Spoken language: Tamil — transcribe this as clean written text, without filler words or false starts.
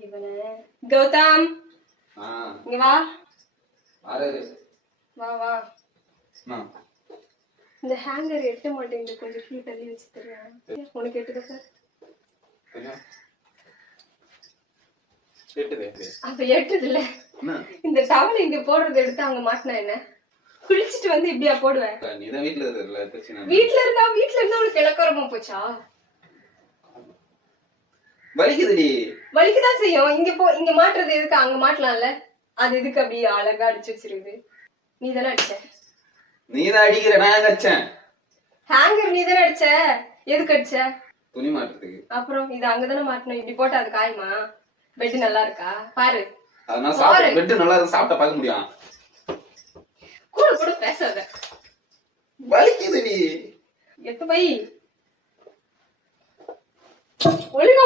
இவனே கௌதம் இங்க வா. வா வா. இந்த ஹேங்கர் எட்ட மாட்டேங்குது, கொஞ்சம் கீழே தள்ளி வச்சு தெரியா? உனக்கு எட்டுக்க சார்? அப்ப எட்டுது இல்ல. இந்த டவல் இங்க போடுறது எடுத்து அங்க மாட்டினா என்ன? குளிச்சுட்டு வந்து இப்படியா போடுவேன்? வீட்டுல இருந்தா உனக்கு இலக்கரமா போச்சா? வலிக்குதுடி. வலிக்குதான் செய்யும். இங்க மாட்டுறது எதுக்கு? அங்க மாட்டலாம்ல. அது எதுக்கு அப்படி அழகா அடிச்சு வச்சிருக்குது? நீ தானே அடிச்ச. நீதான் அடிக்கிற, நான் அடிச்சேன். ஹேங்கர் நீ தானே அடிச்ச. எதுக்கு அடிச்ச? துணி மாட்டுறதுக்கு. அப்புறம் இது அங்கதானே மாட்டணும். இப்படி போட்டா அது காயுமா? பெட் நல்லா இருக்கா பாரு. அதனால பெட் நல்லா இருக்கு, சாப்பிட்டா பார்க்க முடியும். கூட கூட பேசாத. வலிக்குதுடி. எத்து போய் ஒழுங்கா